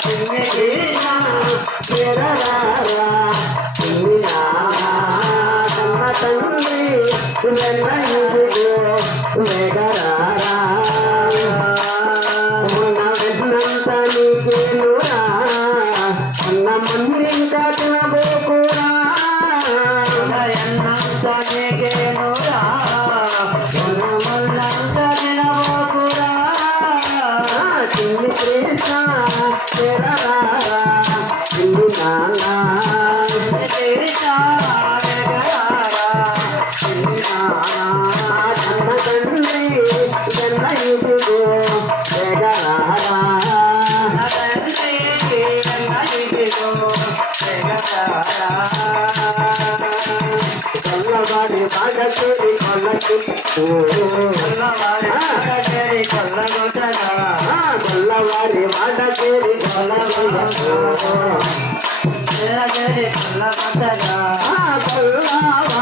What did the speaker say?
చిన్ని కృష్ణ చేరరారా కన్న తండ్రి వెన్నయుడిగో వేగరారా ఉన్న విన్నంత నీకేనురా అన్న మన్నింకా తినబోకురా ఎన్నంత నీకేనురా మన్నంత తినబోకురా చిన్ని కృష్ణ చేరరారా చిన్ని నాన్న కృష్ణ వేగరారా చిన్ని నాన్న కన్న తండ్రి వెన్నయుడిగో వేగరారా తండ్రి వెన్నయుడిగో వేగరారా కొల్లవాడి బాగచేరి కొల్లకి కొల్లవాడి బాగచేరి కొల్లగొట్టగా కొల్లవాడి బాగచేరి కొల్లగొట్టగా కొల్లవాడి